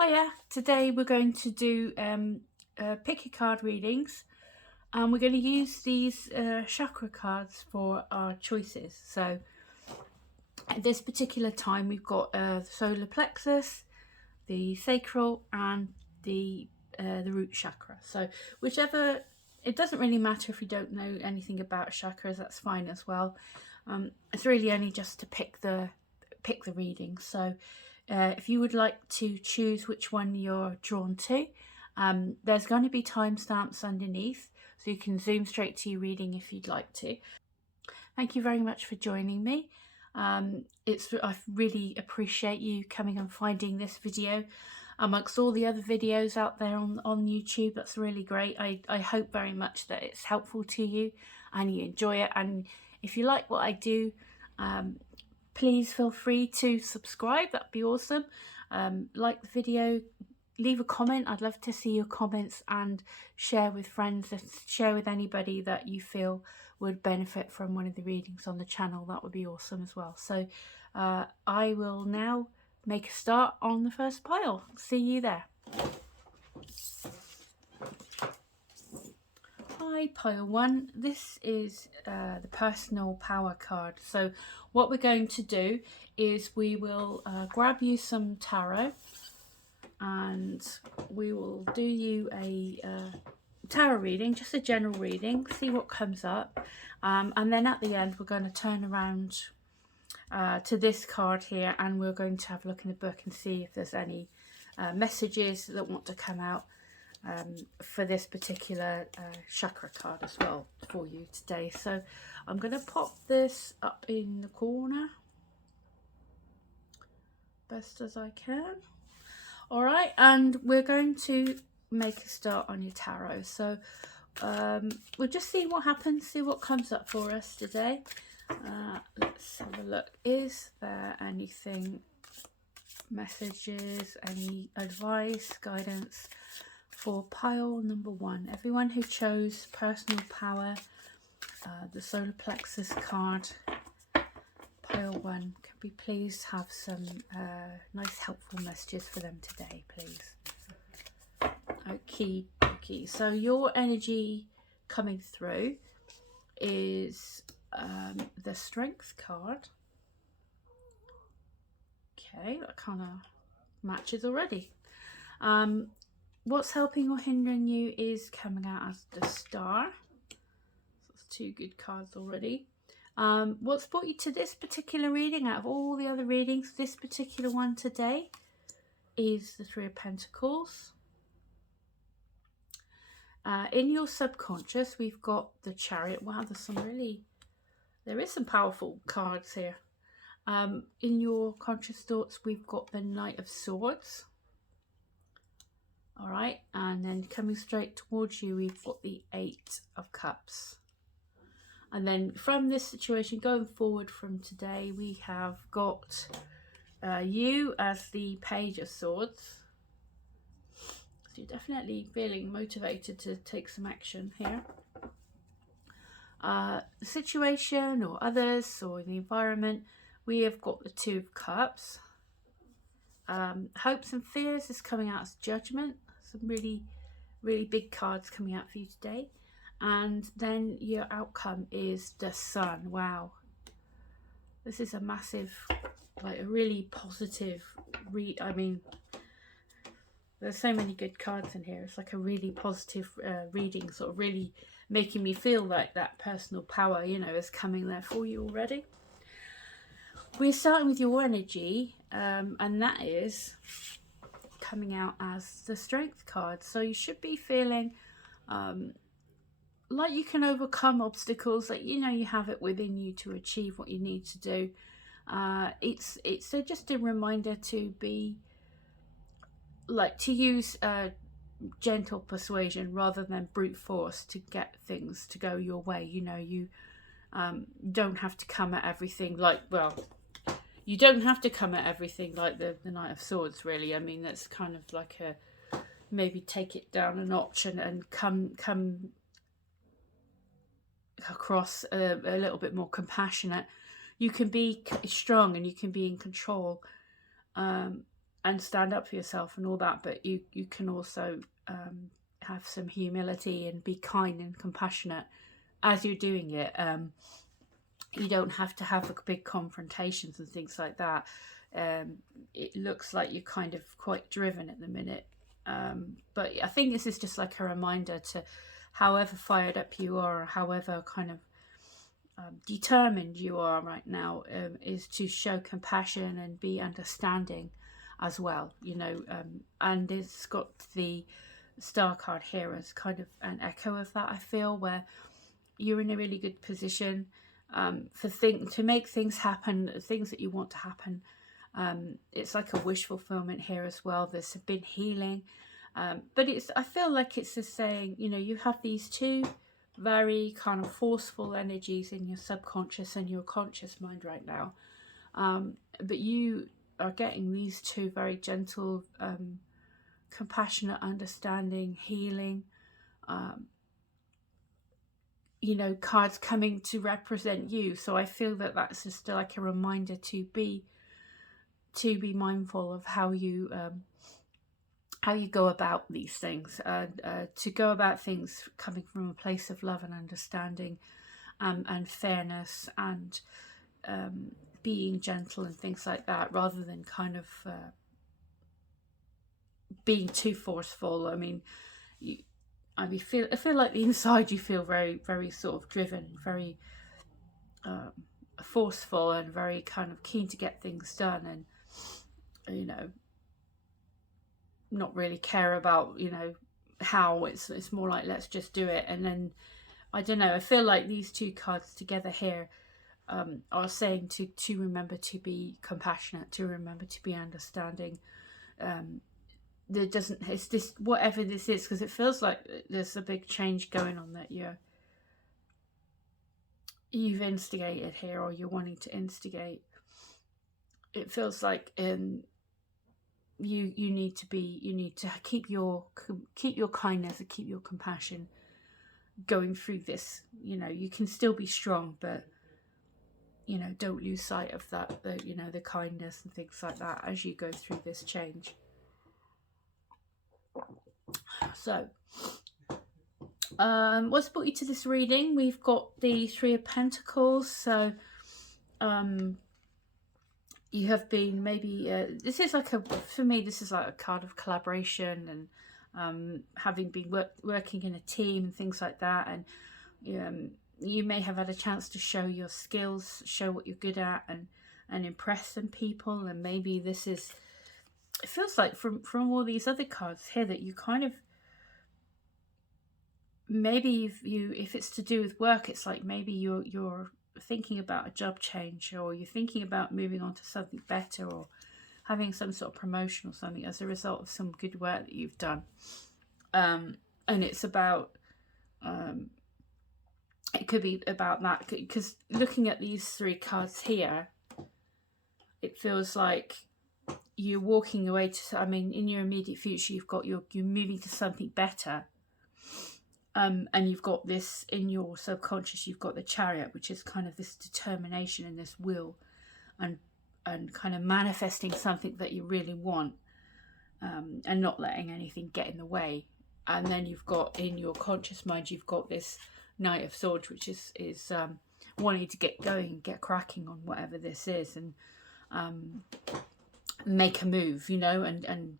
Hiya, today we're going to do pick a card readings, and we're going to use these chakra cards for our choices. So at this particular time we've got the solar plexus, the sacral, and the root chakra. So whichever, it doesn't really matter if you don't know anything about chakras, that's fine as well. It's really only just to pick the reading. So if you would like to choose which one you're drawn to, there's going to be timestamps underneath, so you can zoom straight to your reading if you'd like to. Thank you very much for joining me. I really appreciate you coming and finding this video amongst all the other videos out there on YouTube. That's really great. I hope very much that it's helpful to you and you enjoy it. And if you like what I do, please feel free to subscribe. That'd be awesome. Like the video, leave a comment. I'd love to see your comments, and share with friends, share with anybody that you feel would benefit from one of the readings on the channel. That would be awesome as well. So I will now make a start on the first pile. See you there. Hi, pile 1. This is the personal power card. So what we're going to do is we will grab you some tarot, and we will do you a tarot reading, just a general reading, see what comes up, and then at the end we're going to turn around to this card here, and we're going to have a look in the book and see if there's any messages that want to come out for this particular chakra card as well for you today. So I'm going to pop this up in the corner best as I can. All right, and we're going to make a start on your tarot. So we'll just see what happens, see what comes up for us today. Let's have a look. Is there anything, messages, any advice, guidance for pile number 1? Everyone who chose personal power, the solar plexus card, pile 1, can we please have some nice helpful messages for them today, please? Okay. So your energy coming through is the strength card. Okay, that kind of matches already. What's helping or hindering you is coming out as the star. So that's 2 good cards already. What's brought you to this particular reading out of all the other readings? This particular one today is the 3 of Pentacles. In your subconscious, we've got the Chariot. Wow, there is some powerful cards here. In your conscious thoughts, we've got the Knight of Swords. All right, and then coming straight towards you, we've got the 8 of Cups. And then from this situation going forward from today, we have got you as the Page of Swords. So you're definitely feeling motivated to take some action here. The situation or others or the environment, we have got the 2 of Cups. Hopes and fears is coming out as Judgment. Some really, really big cards coming out for you today. And then your outcome is the Sun. Wow, this is a massive, like a really positive read. I mean, there's so many good cards in here. It's like a really positive reading, sort of really making me feel like that personal power, you know, is coming there for you already. We're starting with your energy, and that is coming out as the Strength card. So you should be feeling like you can overcome obstacles, like you know you have it within you to achieve what you need to do. It's just a reminder to be like to use gentle persuasion rather than brute force to get things to go your way. You know, you don't have to come at everything like, well, you don't have to come at everything like the Knight of Swords, really. I mean, that's kind of like a, maybe take it down a notch and come across a little bit more compassionate. You can be strong and you can be in control, and and stand up for yourself and all that, but you can also have some humility and be kind and compassionate as you're doing it. You don't have to have big confrontations and things like that. It looks like you're kind of quite driven at the minute, but I think this is just like a reminder to, however fired up you are, or however kind of determined you are right now, is to show compassion and be understanding as well, you know. And it's got the star card here as kind of an echo of that, I feel, where you're in a really good position to make things happen, things that you want to happen. It's like a wish fulfillment here as well. There's been healing, but I feel like it's just saying, you know, you have these two very kind of forceful energies in your subconscious and your conscious mind right now, but you are getting these two very gentle, compassionate, understanding, healing, you know, cards coming to represent you. So I feel that that's just like a reminder to be mindful of how you go about these things, to go about things coming from a place of love and understanding, and fairness, and being gentle and things like that, rather than kind of being too forceful. I mean, I feel like the inside you feel very, very sort of driven, very forceful, and very kind of keen to get things done, and, you know, not really care about, you know, how. It's more like, let's just do it. And then, I don't know, I feel like these two cards together here are saying to remember to be compassionate, to remember to be understanding. It's this, whatever this is, because it feels like there's a big change going on that you've instigated here, or you're wanting to instigate. It feels like you need to keep your kindness and keep your compassion going through this. You know, you can still be strong, but, you know, don't lose sight of that, you know, the kindness and things like that as you go through this change. So, what's brought you to this reading? We've got the Three of Pentacles. So, you have been maybe, this is like for me, this is like a card of collaboration, and having been working in a team and things like that. And you may have had a chance to show your skills, show what you're good at, and impress some people. And maybe this is, it feels like from all these other cards here, that you kind of, maybe if it's to do with work, it's like maybe you're thinking about a job change, or you're thinking about moving on to something better, or having some sort of promotion or something as a result of some good work that you've done. And it's about, it could be about that, because looking at these three cards here, it feels like you're walking away to, I mean, in your immediate future, you're moving to something better. And you've got this in your subconscious, you've got the Chariot, which is kind of this determination and this will, and kind of manifesting something that you really want, and not letting anything get in the way. And then you've got, in your conscious mind, you've got this Knight of Swords, which is wanting to get going and get cracking on whatever this is, and make a move, you know, and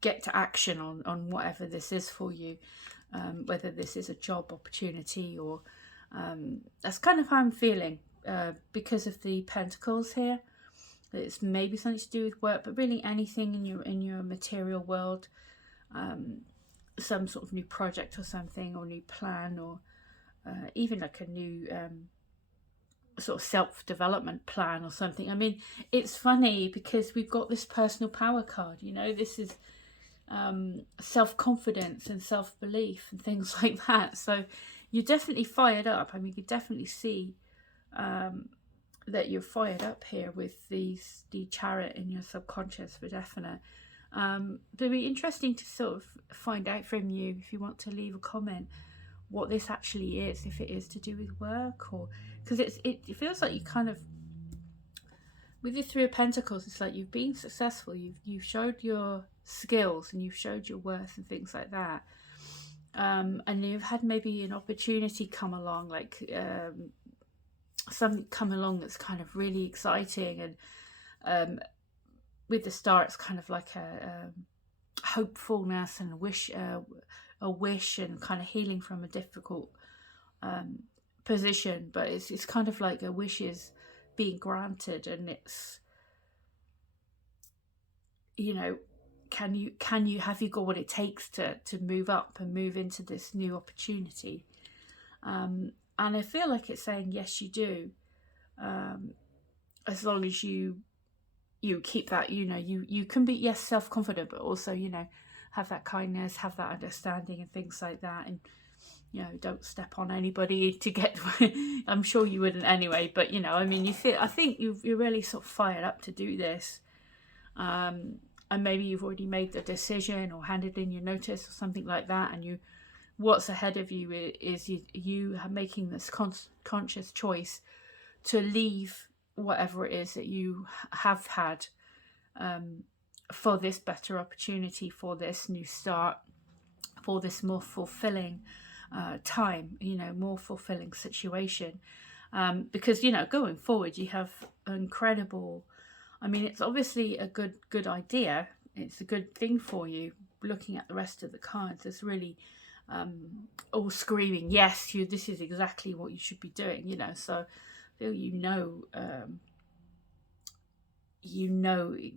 get to action on whatever this is for you, whether this is a job opportunity, or that's kind of how I'm feeling, because of the Pentacles here. It's maybe something to do with work, but really anything in your material world, some sort of new project or something, or new plan, or even like a new sort of self-development plan or something. I mean, it's funny because we've got this personal power card, you know, this is self-confidence and self-belief and things like that. So you're definitely fired up. I mean, you definitely see that you're fired up here with the Chariot in your subconscious, for definite. But it'd be interesting to sort of find out from you, if you want to leave a comment, what this actually is, if it is to do with work, or because it feels like you kind of with your Three of Pentacles, it's like you've been successful. You've showed your skills and you've showed your worth and things like that. And you've had maybe an opportunity come along, like something come along that's kind of really exciting. And with the Star, it's kind of like a hopefulness and a wish and kind of healing from a difficult position. But it's kind of like a wish is being granted, and it's, you know, have you got what it takes to move up and move into this new opportunity? And I feel like it's saying yes, you do, as long as you keep that, you can be, yes, self-confident, but also, have that kindness, have that understanding and things like that. And don't step on anybody to get I'm sure you wouldn't anyway, but I mean, I think you're really sort of fired up to do this, and maybe you've already made the decision or handed in your notice or something like that, and what's ahead of you is you are making this conscious choice to leave whatever it is that you have had, for this better opportunity, for this new start, for this more fulfilling time, more fulfilling situation, because going forward you have incredible, I mean, it's obviously a good idea, it's a good thing for you. Looking at the rest of the cards, it's really all screaming yes, this is exactly what you should be doing, so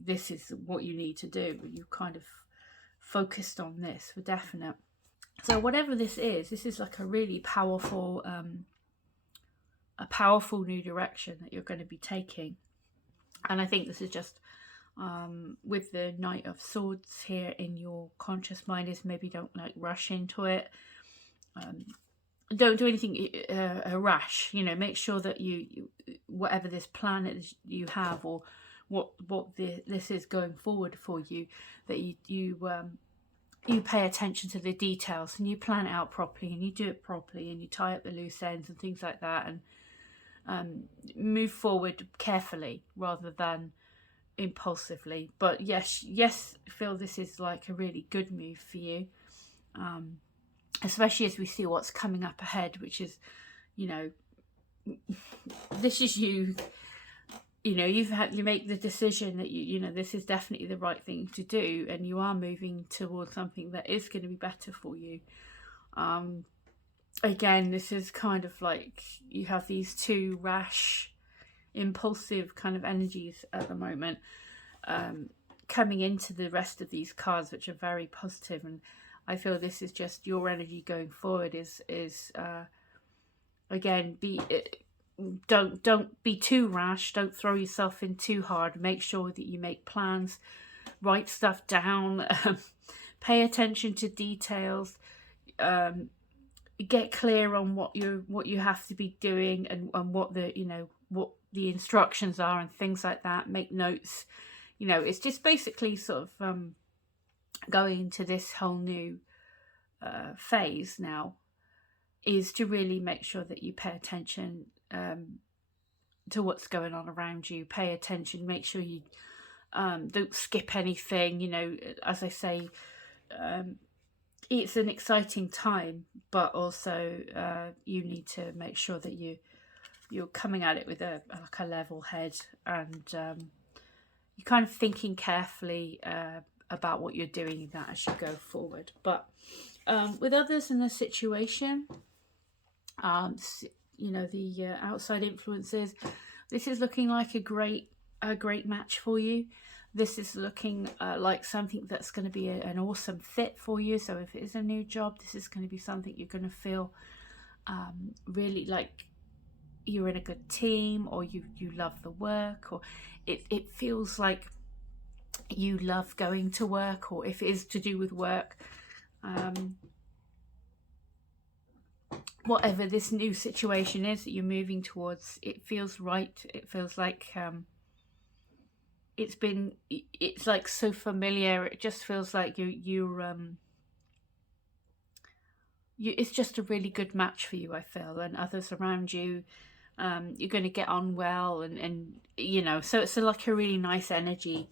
this is what you need to do. You kind of focused on this for definite. So whatever this is like a really powerful new direction that you're going to be taking. And I think this is just with the Knight of Swords here in your conscious mind, is maybe don't rush into it. Don't do anything rash. Make sure that you whatever this plan is you have, or what this is going forward for you, that you pay attention to the details and you plan it out properly and you do it properly and you tie up the loose ends and things like that, and move forward carefully rather than impulsively. But yes, I feel this is like a really good move for you, especially as we see what's coming up ahead, which is, this is you make the decision that this is definitely the right thing to do, and you are moving towards something that is going to be better for you. Again, this is kind of like you have these two rash, impulsive kind of energies at the moment, coming into the rest of these cards, which are very positive. And I feel this is just your energy going forward is again, don't be too rash, don't throw yourself in too hard. Make sure that you make plans, write stuff down, pay attention to details, get clear on what you have to be doing, and what the instructions are and things like that. Make notes. It's just basically sort of going into this whole new phase now, is to really make sure that you pay attention to what's going on around you. Pay attention, make sure you don't skip anything. As I say, it's an exciting time, but also you need to make sure that you're coming at it with a level head, and you're kind of thinking carefully about what you're doing in that as you go forward. But with others in the situation, the outside influences, this is looking like a great match for you. This is looking like something that's going to be an awesome fit for you. So if it is a new job, this is going to be something you're going to feel really like you're in a good team, or you love the work, or it feels like you love going to work, or if it is to do with work, whatever this new situation is that you're moving towards, it feels right. It feels like it's like so familiar. It just feels like it's just a really good match for you, I feel, and others around you. You're going to get on well, and you know, so it's like a really nice energy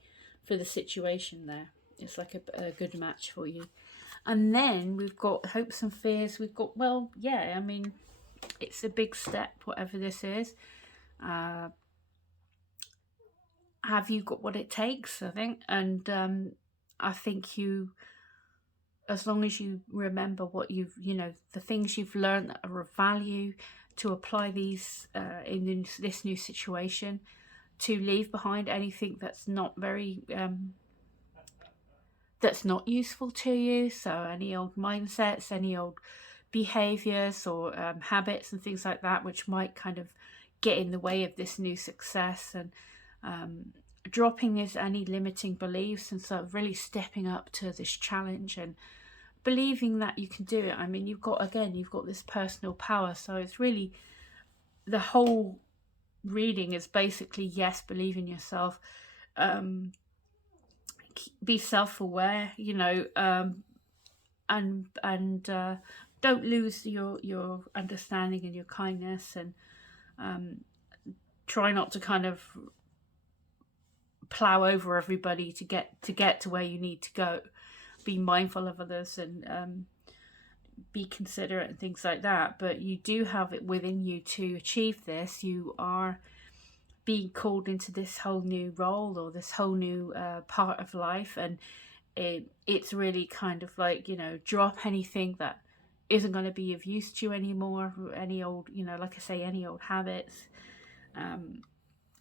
for the situation there. It's like a good match for you. And then we've got hopes and fears. We've got, well, yeah, I mean, it's a big step, whatever this is. Have you got what it takes, I think? And I think you, as long as you remember what you've, you know, the things you've learned that are of value, to apply these in this new situation, to leave behind anything that's not very that's not useful to you. So any old mindsets, any old behaviors or habits and things like that, which might kind of get in the way of this new success, and dropping is any limiting beliefs, and sort of really stepping up to this challenge and believing that you can do it. I mean, you've got this personal power, so it's really, the whole reading is basically, yes, believe in yourself, be self-aware, you know, and don't lose your understanding and your kindness, and try not to kind of plow over everybody to get to where you need to go. Be mindful of others, and be considerate and things like that. But you do have it within you to achieve this. You are being called into this whole new role, or this whole new part of life, and it's really kind of like, you know, drop anything that isn't going to be of use to you anymore, any old, you know, like I say, any old habits,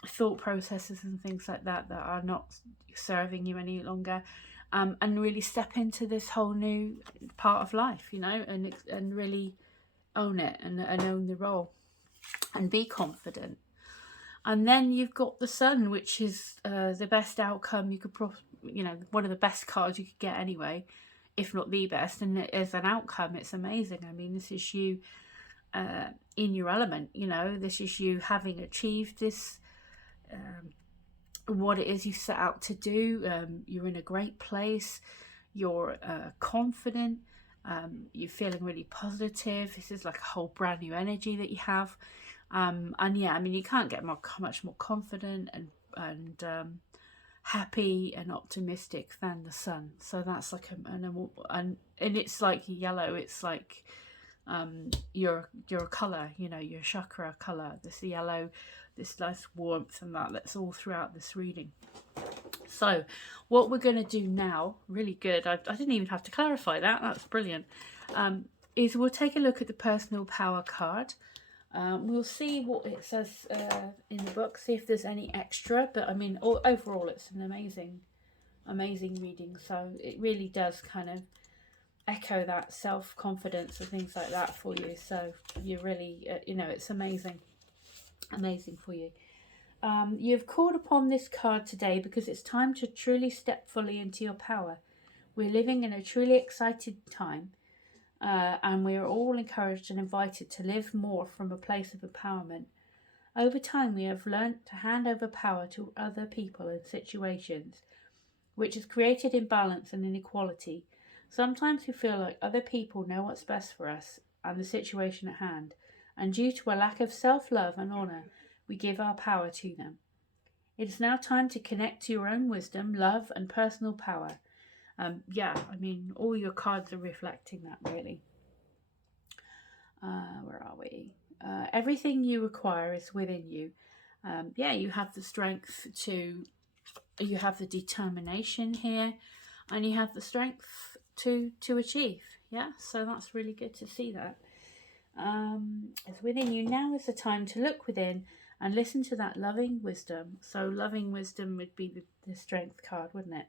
thought processes and things like that that are not serving you any longer, and really step into this whole new part of life, you know, and really own it, and own the role, and be confident. And then you've got the Sun, which is the best outcome you could, you know, one of the best cards you could get anyway, if not the best. And as an outcome, it's amazing. I mean, this is you in your element, you know, this is you having achieved this, what it is you set out to do. You're in a great place, you're confident, you're feeling really positive. This is like a whole brand new energy that you have. And yeah, I mean, you can't get much more confident and happy and optimistic than the Sun. So that's like and it's like yellow. It's like your color, you know, your chakra color. This yellow, this nice warmth, and that's all throughout this reading. So what we're going to do now, really good. I didn't even have to clarify that. That's brilliant. Is we'll take a look at the personal power card. We'll see what it says in the book, see if there's any extra, but I mean, overall it's an amazing reading. So it really does kind of echo that self-confidence and things like that for you. So you really, you know, it's amazing for you. You've called upon this card today because it's time to truly step fully into your power. We're living in a truly exciting time. And we are all encouraged and invited to live more from a place of empowerment. Over time, we have learnt to hand over power to other people and situations, which has created imbalance and inequality. Sometimes we feel like other people know what's best for us and the situation at hand, and due to a lack of self-love and honour, we give our power to them. It is now time to connect to your own wisdom, love, and personal power. Yeah, I mean, all your cards are reflecting that, really. Where are we? Everything you require is within you. Yeah, you have the strength you have the determination here, and you have the strength to achieve. Yeah, so that's really good to see that. It's within you. Now is the time to look within and listen to that loving wisdom. So loving wisdom would be the strength card, wouldn't it?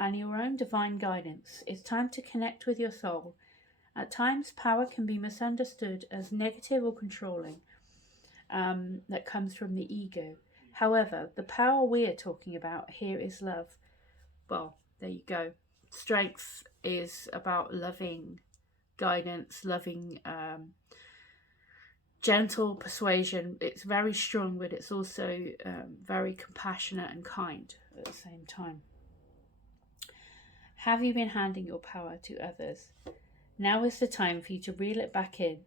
And your own divine guidance. It's time to connect with your soul. At times, power can be misunderstood as negative or controlling, that comes from the ego. However, the power we are talking about here is love. Well, there you go. Strength is about loving guidance, loving gentle persuasion. It's very strong, but it's also very compassionate and kind at the same time. Have you been handing your power to others? Now is the time for you to reel it back in.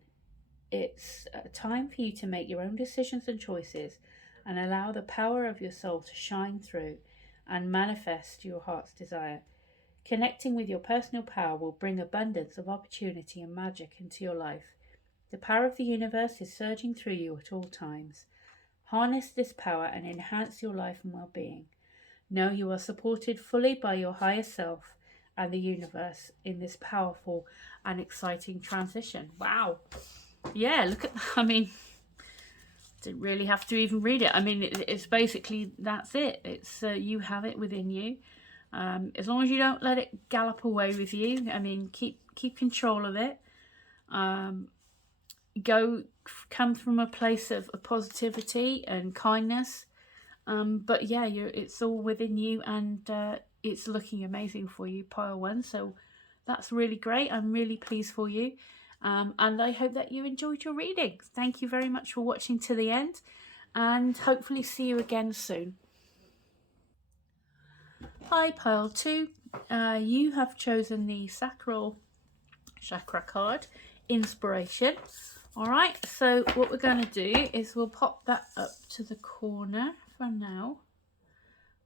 it's time for you to make your own decisions and choices and allow the power of your soul to shine through and manifest your heart's desire. Connecting with your personal power will bring abundance of opportunity and magic into your life. The power of the universe is surging through you at all times. Harness this power and enhance your life and well-being. Know you are supported fully by your higher self and the universe in this powerful and exciting transition. Wow. Yeah, look at that. I mean, didn't really have to even read it. I mean, it's basically, that's it. It's you have it within you. As long as you don't let it gallop away with you. I mean, keep control of it. Come from a place of positivity and kindness. But yeah, it's all within you, and it's looking amazing for you, pile 1. So that's really great. I'm really pleased for you. And I hope that you enjoyed your reading. Thank you very much for watching to the end, and hopefully see you again soon. Hi, pile 2. You have chosen the Sacral Chakra card, Inspiration. Alright, so what we're going to do is we'll pop that up to the corner for now.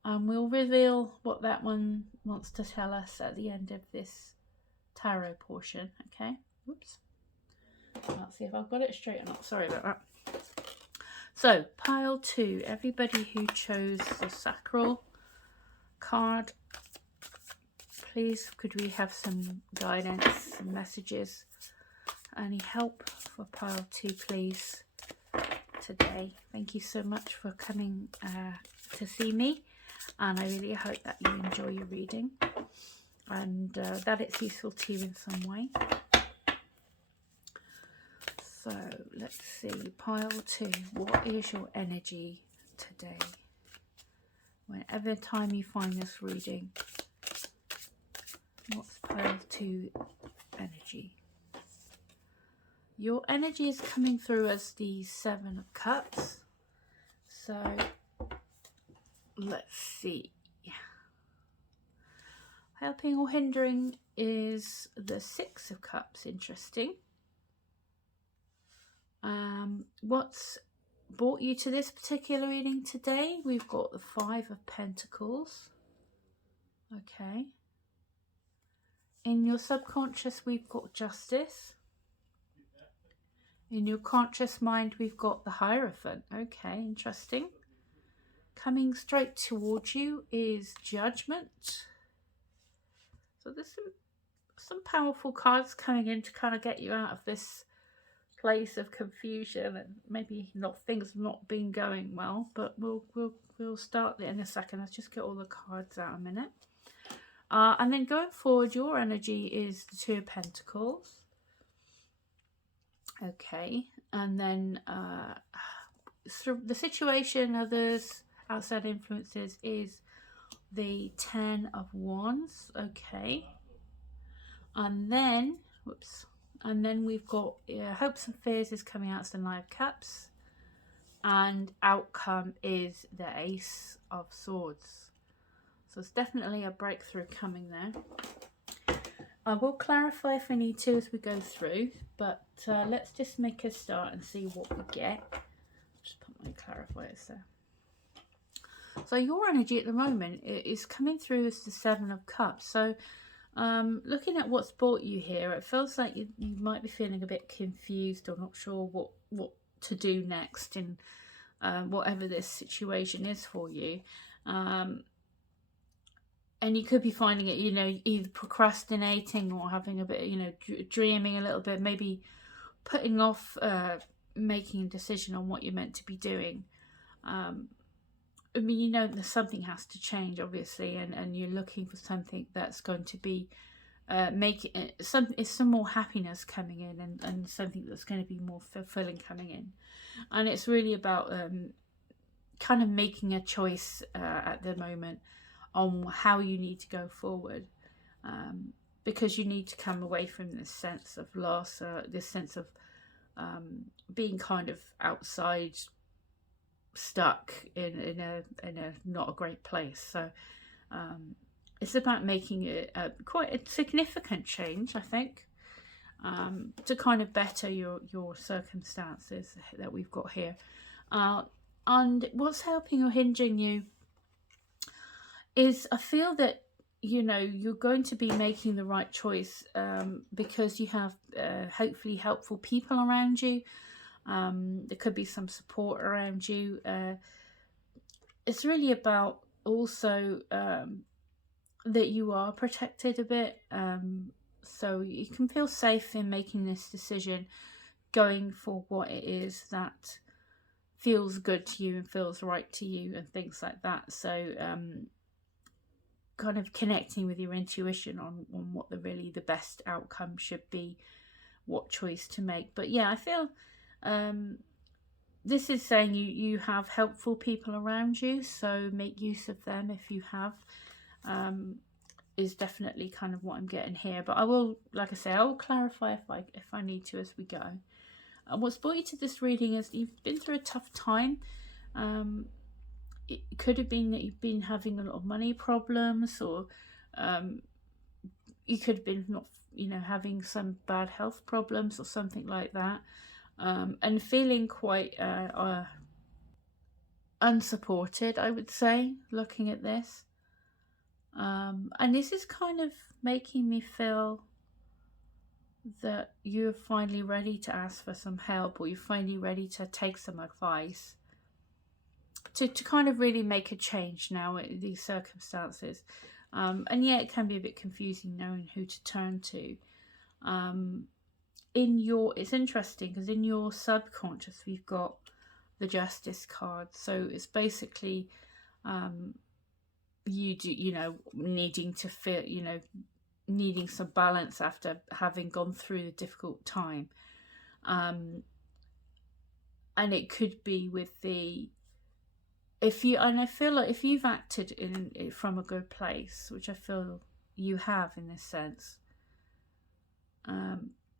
And we'll reveal what that one wants to tell us at the end of this tarot portion. Okay, whoops. Let's see if I've got it straight or not. Sorry about that. So, pile 2, everybody who chose the Sacral card, please could we have some guidance, some messages, any help for pile 2, please, today. Thank you so much for coming to see me, and I really hope that you enjoy your reading and that it's useful to you in some way. So let's see, pile 2, what is your energy today? Whenever time you find this reading, what's pile 2 energy? Your energy is coming through as the 7 of Cups. So let's see. Helping or hindering is the 6 of Cups. Interesting. What's brought you to this particular reading today? We've got the 5 of Pentacles. Okay. In your subconscious, we've got Justice. In your conscious mind, we've got the Hierophant. Okay, interesting. Coming straight towards you is Judgment. So there's some powerful cards coming in to kind of get you out of this place of confusion and maybe things not been going well. But we'll start in a second. Let's just get all the cards out a minute. And then going forward, your energy is the 2 of Pentacles. Okay, and then the situation, others, outside influences is the 10 of Wands. Okay, and then we've got hopes and fears is coming out as the 9 of Cups, and outcome is the Ace of Swords. So it's definitely a breakthrough coming there. I will clarify if I need to as we go through, but let's just make a start and see what we get. Just put my clarifiers there. So your energy at the moment is coming through as the 7 of Cups. So looking at what's brought you here, it feels like you might be feeling a bit confused or not sure what to do next in whatever this situation is for you. And you could be finding it, either procrastinating or having a bit, dreaming a little bit, maybe putting off making a decision on what you're meant to be doing. I mean, that something has to change, obviously, and you're looking for something that's going to be making some more happiness coming in, and something that's going to be more fulfilling coming in. And it's really about kind of making a choice at the moment on how you need to go forward, because you need to come away from this sense of loss, this sense of being kind of outside, stuck in a not a great place. So it's about making it quite a significant change, I think. to kind of better your circumstances that we've got here. And what's helping or hindering you is, I feel that, you know, you're going to be making the right choice because you have hopefully helpful people around you. There could be some support around you. It's really about also that you are protected a bit. So you can feel safe in making this decision, going for what it is that feels good to you and feels right to you and things like that. So kind of connecting with your intuition on what the best outcome should be, what choice to make. But yeah, I feel this is saying you have helpful people around you, so make use of them if you have. Is definitely kind of what I'm getting here. But I will, like I say, I will clarify if I need to as we go. What's brought you to this reading is you've been through a tough time. It could have been that you've been having a lot of money problems, or you could have been not, you know, having some bad health problems or something like that, and feeling quite unsupported, I would say, looking at this. And this is kind of making me feel that you're finally ready to ask for some help, or you're finally ready to take some advice to kind of really make a change now in these circumstances. And yeah, it can be a bit confusing knowing who to turn to. It's interesting because in your subconscious we've got the Justice card, so it's basically you know, needing to feel, you know, needing some balance after having gone through a difficult time. And it could be with I feel like if you've acted from a good place, which I feel you have in this sense,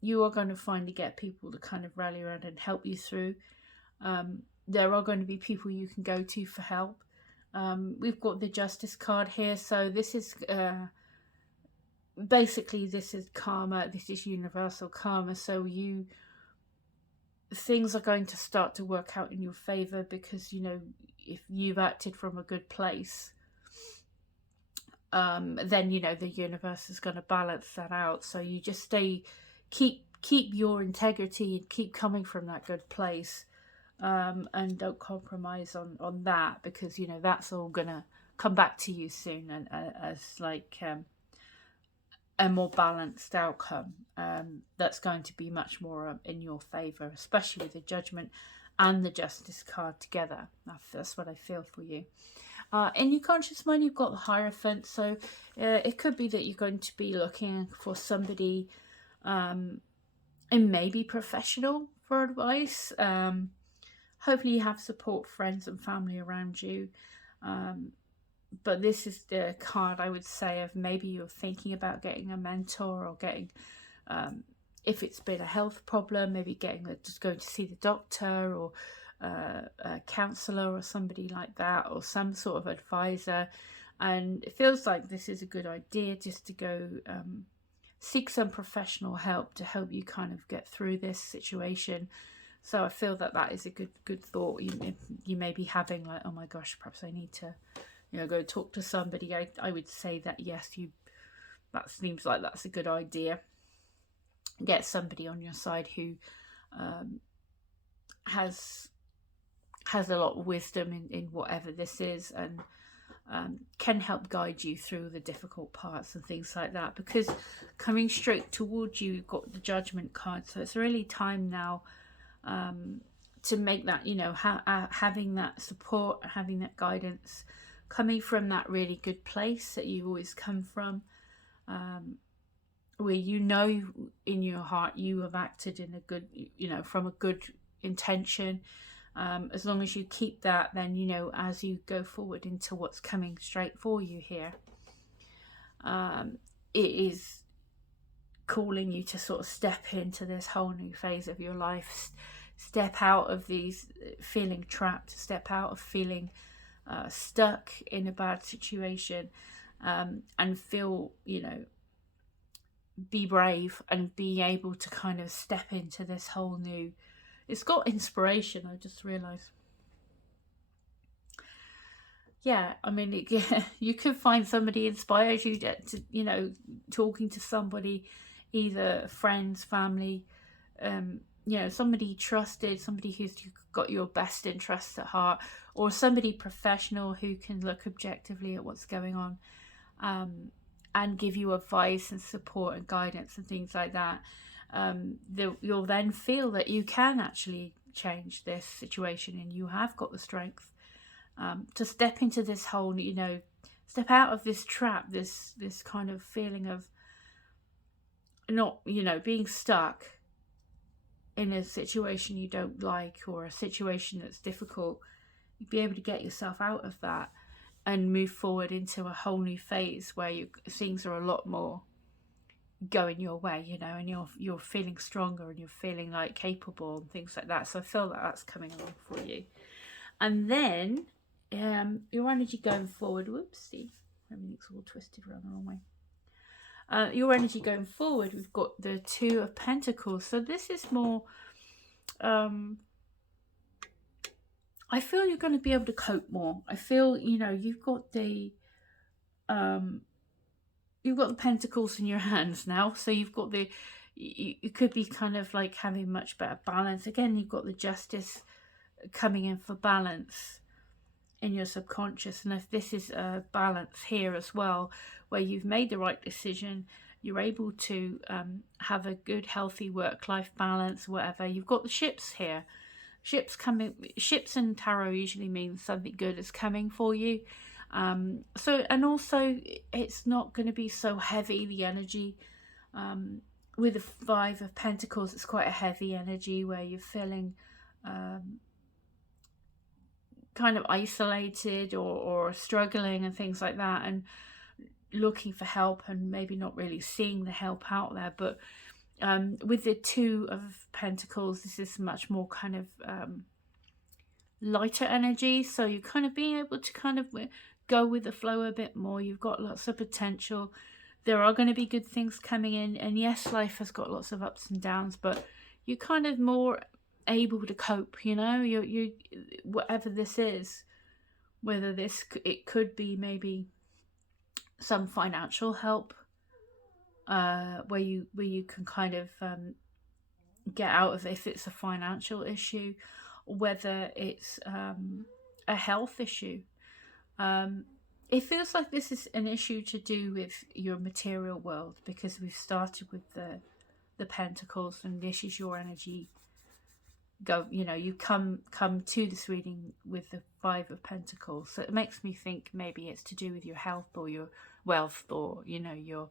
you are going to finally get people to kind of rally around and help you through. There are going to be people you can go to for help. We've got the Justice card here, so this is basically, this is karma, this is universal karma. So things are going to start to work out in your favor, because, you know, if you've acted from a good place, then, you know, the universe is going to balance that out. So you just keep your integrity and keep coming from that good place. And don't compromise on that, because, you know, that's all gonna come back to you soon, and as like a more balanced outcome that's going to be much more in your favor, especially with the Judgment and the Justice card together. That's what I feel for you. In your conscious mind, you've got the Hierophant, so it could be that you're going to be looking for somebody, and maybe professional, for advice. Hopefully you have support, friends and family around you. But this is the card, I would say, of maybe you're thinking about getting a mentor, or getting, if it's been a health problem, maybe just going to see the doctor, or a counsellor or somebody like that, or some sort of advisor. And it feels like this is a good idea, just to go seek some professional help to help you kind of get through this situation. So I feel that is a good thought. You may be having like, oh my gosh, perhaps I need to, you know, go talk to somebody. I would say that yes, that seems like that's a good idea. Get somebody on your side who has a lot of wisdom in whatever this is, and can help guide you through the difficult parts and things like that. Because coming straight towards you, you've got the Judgment card, so it's really time now to make that, you know, having that support, having that guidance, coming from that really good place that you always come from, where, you know, in your heart you have acted in a good, you know, from a good intention. As long as you keep that, then, you know, as you go forward into what's coming straight for you here, it is calling you to sort of step into this whole new phase of your life, step out of these feeling trapped, step out of feeling stuck in a bad situation, and feel, you know, be brave and be able to kind of step into this whole new. It's got inspiration, I just realised. Yeah, I mean, you could find somebody inspires you to, talking to somebody, either friends, family, somebody trusted, somebody who's got your best interests at heart, or somebody professional who can look objectively at what's going on, and give you advice and support and guidance and things like that. You'll then feel that you can actually change this situation, and you have got the strength to step into this whole, step out of this trap, this kind of feeling of not, being stuck in a situation you don't like, or a situation that's difficult. You'd be able to get yourself out of that and move forward into a whole new phase where things are a lot more going your way, and you're feeling stronger, and you're feeling like capable and things like that. So I feel that that's coming along for you. And then your energy going forward, whoopsie, everything's all twisted around the wrong way. Your energy going forward, we've got the Two of Pentacles. So this is more, I feel you're going to be able to cope more. I feel, you've got the pentacles in your hands now. So you've got you could be kind of like having much better balance. Again, you've got the Justice coming in for balance in your subconscious. And if this is a balance here as well, where you've made the right decision, you're able to have a good, healthy work-life balance, whatever. You've got the ships here. Ships and tarot usually means something good is coming for you. And also it's not going to be so heavy, the energy. With the Five of Pentacles, it's quite a heavy energy where you're feeling kind of isolated or struggling and things like that, and looking for help and maybe not really seeing the help out there. But with the Two of Pentacles, this is much more kind of lighter energy, so you're kind of being able to kind of go with the flow a bit more. You've got lots of potential. There are going to be good things coming in, and yes, life has got lots of ups and downs, but you're kind of more able to cope, you whatever this is, whether it could be maybe some financial help, where you can kind of get out of, if it's a financial issue, whether it's a health issue. It feels like this is an issue to do with your material world, because we've started with the Pentacles, and this is your energy. You come to this reading with the Five of Pentacles, so it makes me think maybe it's to do with your health or your wealth, or your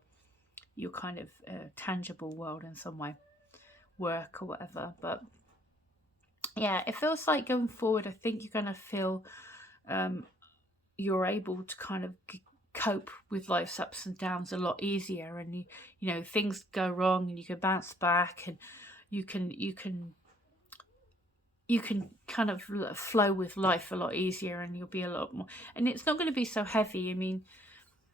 kind of tangible world in some way, work or whatever. But yeah, it feels like going forward, I think you're going to feel you're able to kind of cope with life's ups and downs a lot easier, and things go wrong and you can bounce back, and you can kind of flow with life a lot easier, and you'll be a lot more, and it's not going to be so heavy. I mean,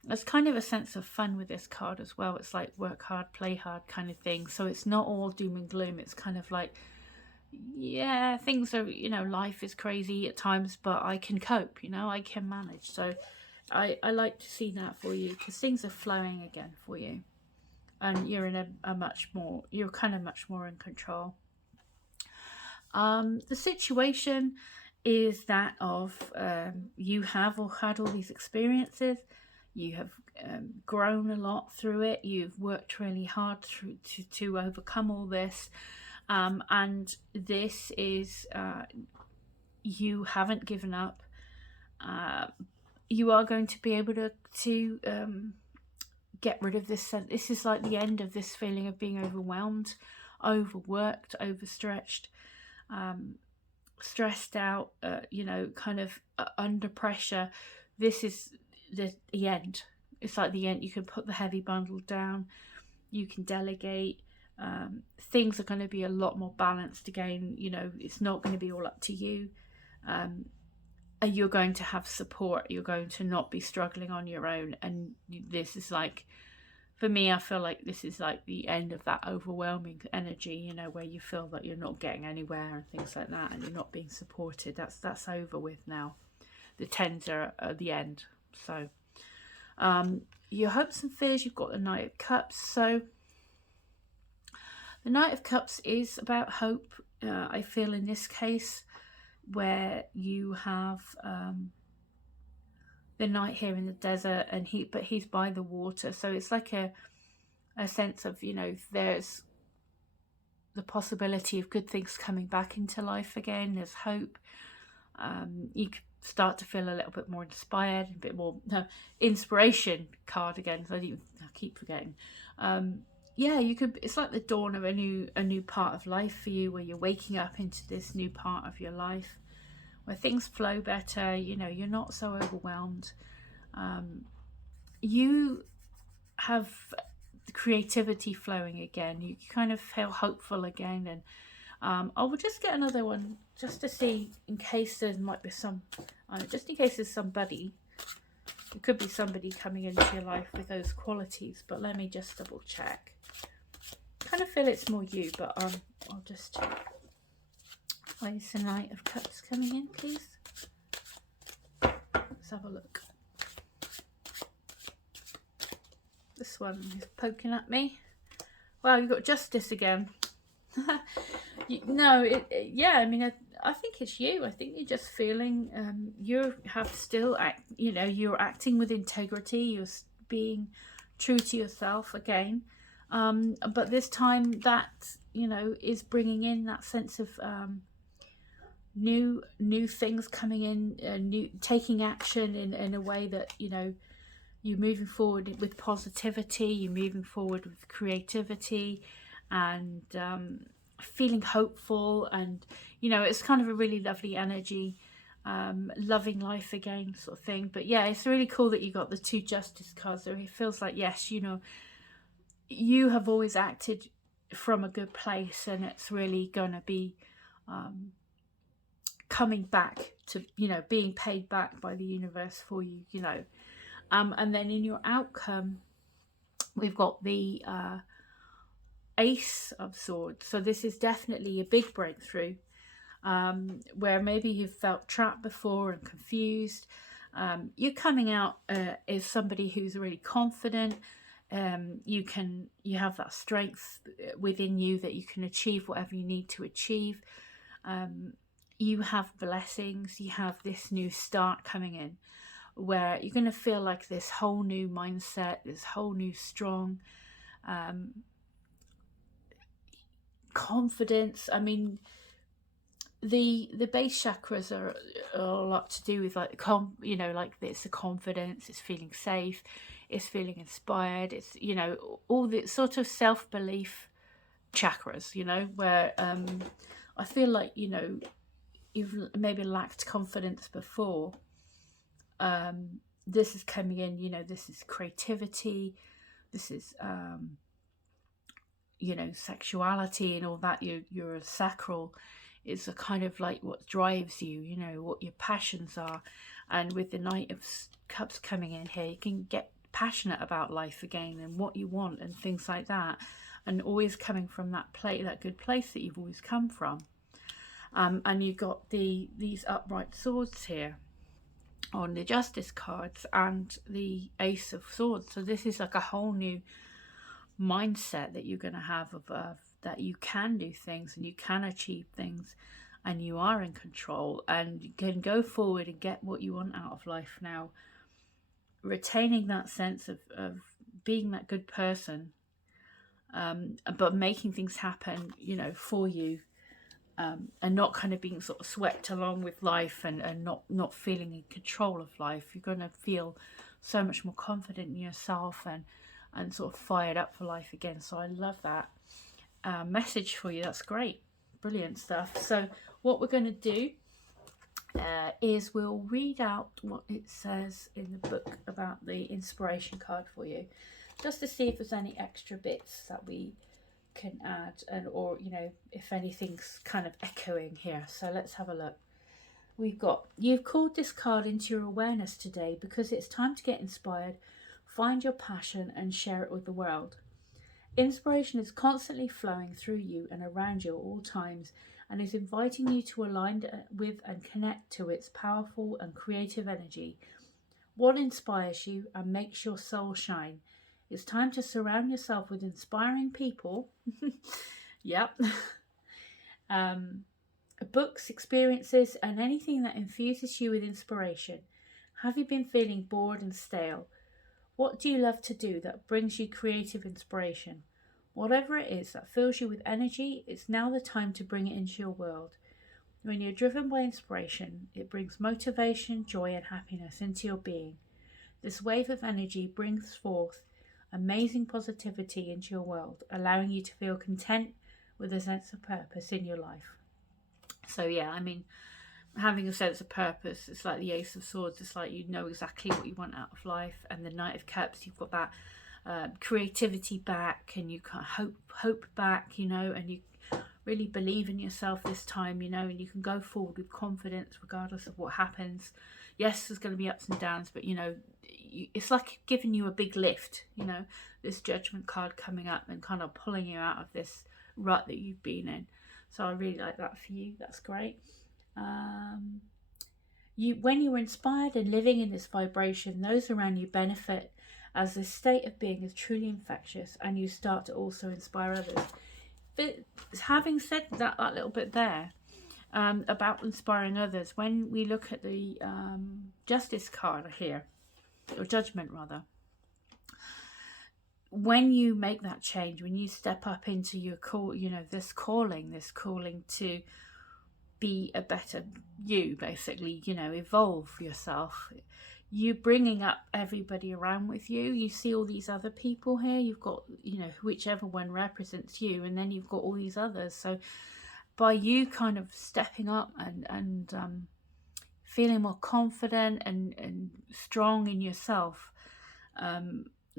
there's kind of a sense of fun with this card as well. It's like work hard, play hard kind of thing. So it's not all doom and gloom. It's kind of like, yeah, things are, life is crazy at times, but I can cope, I can manage. So I like to see that for you, because things are flowing again for you, and you're in you're kind of much more in control. The situation is that of you have had all these experiences. You have grown a lot through it. You've worked really hard to overcome all this. And this is, you haven't given up. You are going to be able to get rid of this. This is like the end of this feeling of being overwhelmed, overworked, overstretched, stressed out, kind of under pressure. This is the end. It's like the end. You can put the heavy bundle down. You can delegate. Things are going to be a lot more balanced again. It's not going to be all up to you. You're going to have support. You're going to not be struggling on your own. And this is like for me, I feel like this is like the end of that overwhelming energy, you know, where you feel that you're not getting anywhere and things like that, and you're not being supported. That's over with now. The tens are at the end. So your hopes and fears, you've got the Knight of Cups. So the Knight of Cups is about hope. I feel in this case, where you have the knight here in the desert, and he's by the water, so it's like a sense of, you know, there's the possibility of good things coming back into life again. There's hope. You could start to feel a little bit more inspired, a bit more inspiration card again. So I keep forgetting. Yeah, you could. It's like the dawn of a new part of life for you, where you're waking up into this new part of your life, where things flow better. You know, you're not so overwhelmed. You have the creativity flowing again. You kind of feel hopeful again, and I will just get another one just to see, in case there might be some, just in case there's somebody. It could be somebody coming into your life with those qualities, but let me just double check. Kind of feel it's more you, but I'll just check. Why is the Knight of Cups coming in, please? Let's have a look. This one is poking at me. Wow, you've got Justice again. No, yeah, I mean, I think it's you. I think you're just feeling, you have still, you know, you're acting with integrity. You're being true to yourself again. But this time that, you know, is bringing in that sense of new things coming in, taking action in a way that, you know, you're moving forward with positivity, you're moving forward with creativity, and feeling hopeful, and, you know, it's kind of a really lovely energy, loving life again sort of thing. But yeah, it's really cool that you got the two Justice cards there. It feels like, yes, you know, you have always acted from a good place, and it's really going to be coming back to, you know, being paid back by the universe for you, you know. And then in your outcome, we've got the Ace of Swords. So this is definitely a big breakthrough, where maybe you've felt trapped before and confused. You're coming out as somebody who's really confident. You have that strength within you that you can achieve whatever you need to achieve. You have blessings. You have this new start coming in, where you're going to feel like this whole new mindset, this whole new strong confidence. I mean, the base chakras are a lot to do with, like, you know, like, it's the confidence, it's feeling safe, it's feeling inspired, it's, you know, all the sort of self-belief chakras, you know, where I feel like, you know, you've maybe lacked confidence before. This is coming in, you know, this is creativity, this is you know, sexuality and all that. Your sacral is a kind of like what drives you, you know, what your passions are. And with the Knight of Cups coming in here, you can get passionate about life again and what you want and things like that, and always coming from that good place that you've always come from. And you've got these upright swords here on the Justice cards and the Ace of Swords. So this is like a whole new mindset that you're going to have of that you can do things and you can achieve things, and you are in control, and you can go forward and get what you want out of life now, retaining that sense of being that good person, but making things happen, you know, for you, and not kind of being sort of swept along with life, and not feeling in control of life. You're going to feel so much more confident in yourself, and sort of fired up for life again. So I love that message for you. That's great. Brilliant stuff. So what we're going to do is we'll read out what it says in the book about the inspiration card for you, just to see if there's any extra bits that we can add, and or, you know, if anything's kind of echoing here. So let's have a look. We've got, you've called this card into your awareness today because it's time to get inspired Find your passion and share it with the world. Inspiration is constantly flowing through you and around you at all times, and is inviting you to align with and connect to its powerful and creative energy. What inspires you and makes your soul shine? It's time to surround yourself with inspiring people. Yep. Books, experiences, and anything that infuses you with inspiration. Have you been feeling bored and stale? What do you love to do that brings you creative inspiration? Whatever it is that fills you with energy, it's now the time to bring it into your world. When you're driven by inspiration, it brings motivation, joy, and happiness into your being. This wave of energy brings forth amazing positivity into your world, allowing you to feel content with a sense of purpose in your life. So yeah, I mean, having a sense of purpose, it's like the Ace of Swords. It's like you know exactly what you want out of life. And the Knight of Cups, you've got that creativity back, and you can hope back, you know, and you really believe in yourself this time, you know, and you can go forward with confidence regardless of what happens. Yes, there's going to be ups and downs, but you know, it's like giving you a big lift, you know, this Judgment card coming up and kind of pulling you out of this rut that you've been in. So I really like that for you. That's great. When you're inspired and living in this vibration, those around you benefit, as this state of being is truly infectious, and you start to also inspire others. But having said that little bit there about inspiring others, when we look at the Justice card here, or Judgment rather, when you make that change, when you step up into your call, you know, this calling to be a better you, basically, you know, evolve yourself, you bringing up everybody around with you. You see all these other people here, you've got, you know, whichever one represents you, and then you've got all these others. So by you kind of stepping up and feeling more confident and strong in yourself,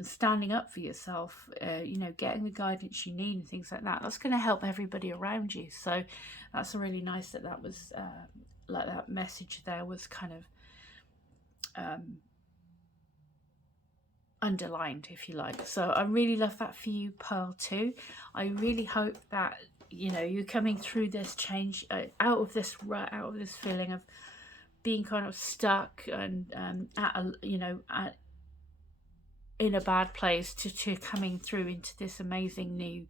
standing up for yourself, you know, getting the guidance you need and things like that, that's going to help everybody around you. So that's really nice that was like that message there was kind of underlined, if you like. So I really love that for you, Pearl, too. I really hope that, you know, you're coming through this change, out of this rut, out of this feeling of being kind of stuck and in a bad place, to coming through into this amazing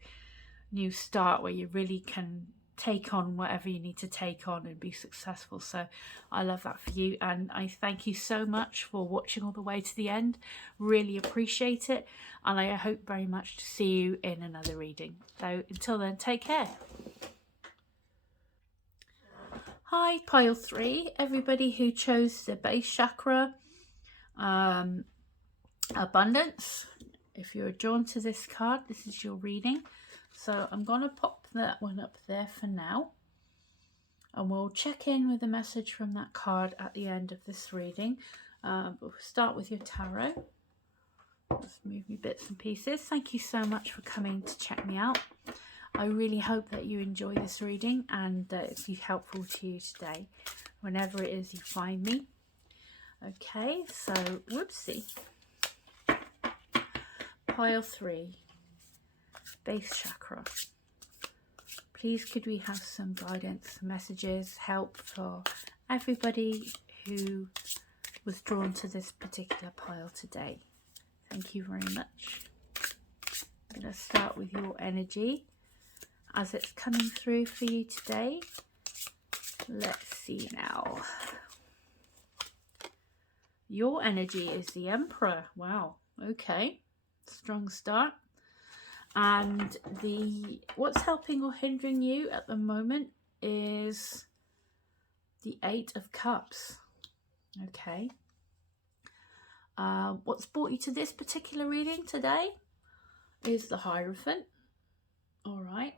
new start where you really can take on whatever you need to take on and be successful. So I love that for you, and I thank you so much for watching all the way to the end. Really appreciate it, and I hope very much to see you in another reading. So until then, take care. Hi, pile 3, everybody who chose the base chakra, abundance. If you're drawn to this card, this is your reading. So I'm going to pop that one up there for now, and we'll check in with a message from that card at the end of this reading. But we'll start with your tarot. Let's move me bits and pieces. Thank you so much for coming to check me out. I really hope that you enjoy this reading and that it's helpful to you today, whenever it is you find me. Okay, so whoopsie. Pile 3, base chakra. Please could we have some guidance, messages, help for everybody who was drawn to this particular pile today. Thank you very much. I'm going to start with your energy as it's coming through for you today. Let's see now. Your energy is the Emperor. Wow, okay. Strong start. And what's helping or hindering you at the moment is the 8 of Cups. Okay. What's brought you to this particular reading today is the Hierophant. All right.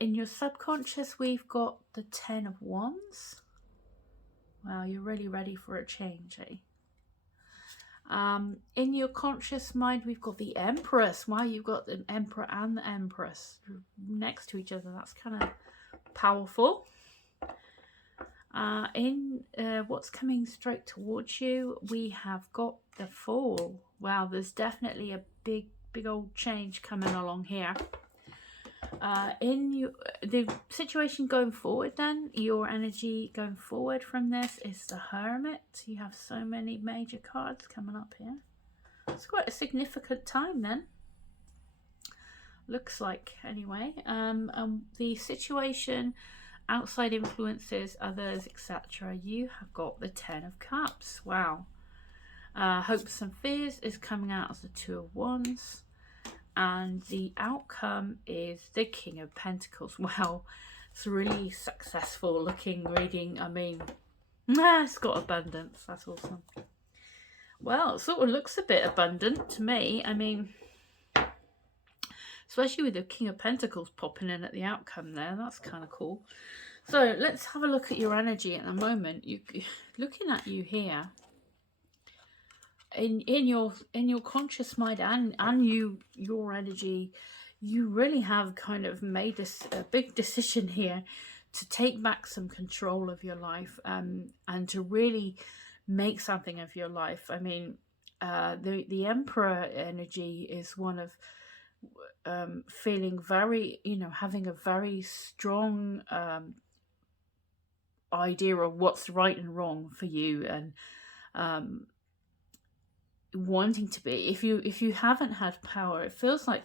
In your subconscious, we've got the 10 of Wands. Wow, you're really ready for a change, eh? In your conscious mind, we've got the Empress. Wow, you've got the Emperor and the Empress next to each other. That's kind of powerful. In what's coming straight towards you, we have got the Fool. wow, there's definitely a big old change coming along here. In the situation going forward, then your energy going forward from this is the Hermit. You have so many major cards coming up here. It's quite a significant time then, looks like, anyway. The situation, outside influences, others, etc. You have got the Ten of Cups. Wow. Hopes and fears is coming out as the Two of Wands. And the outcome is the King of Pentacles. Wow, it's a really successful looking reading. I mean, it's got abundance. That's awesome. Well, it sort of looks a bit abundant to me. I mean, especially with the King of Pentacles popping in at the outcome there. That's kind of cool. So let's have a look at your energy at the moment. Looking at you here. In your conscious mind and your energy, you really have kind of made a big decision here to take back some control of your life, and to really make something of your life. I mean, the Emperor energy is one of feeling very, having a very strong idea of what's right and wrong for you, and wanting to be. If you haven't had power, it feels like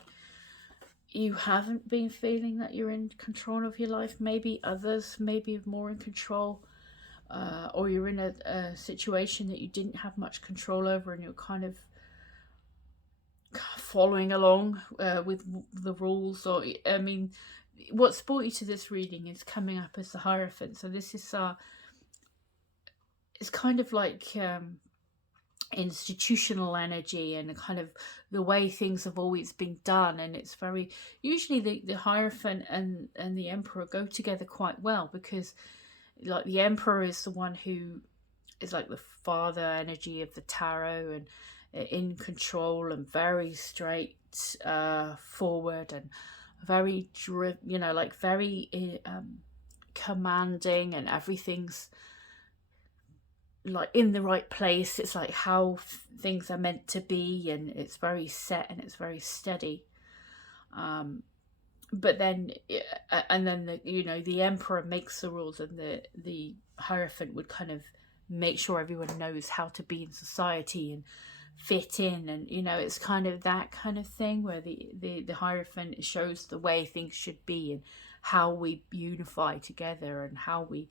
you haven't been feeling that you're in control of your life. Maybe others maybe are more in control, or you're in a situation that you didn't have much control over, and you're kind of following along with the rules. Or, I mean, what's brought you to this reading is coming up as the Hierophant. So this is it's kind of like institutional energy, and kind of the way things have always been done. And it's very usually the Hierophant and the Emperor go together quite well, because like the Emperor is the one who is like the father energy of the tarot, and in control and very straight forward, and very like very commanding, and everything's like in the right place. It's like how things are meant to be, and it's very set and it's very steady. But then the Emperor makes the rules, and the Hierophant would kind of make sure everyone knows how to be in society and fit in. And it's kind of that kind of thing where the Hierophant shows the way things should be, and how we unify together, and how we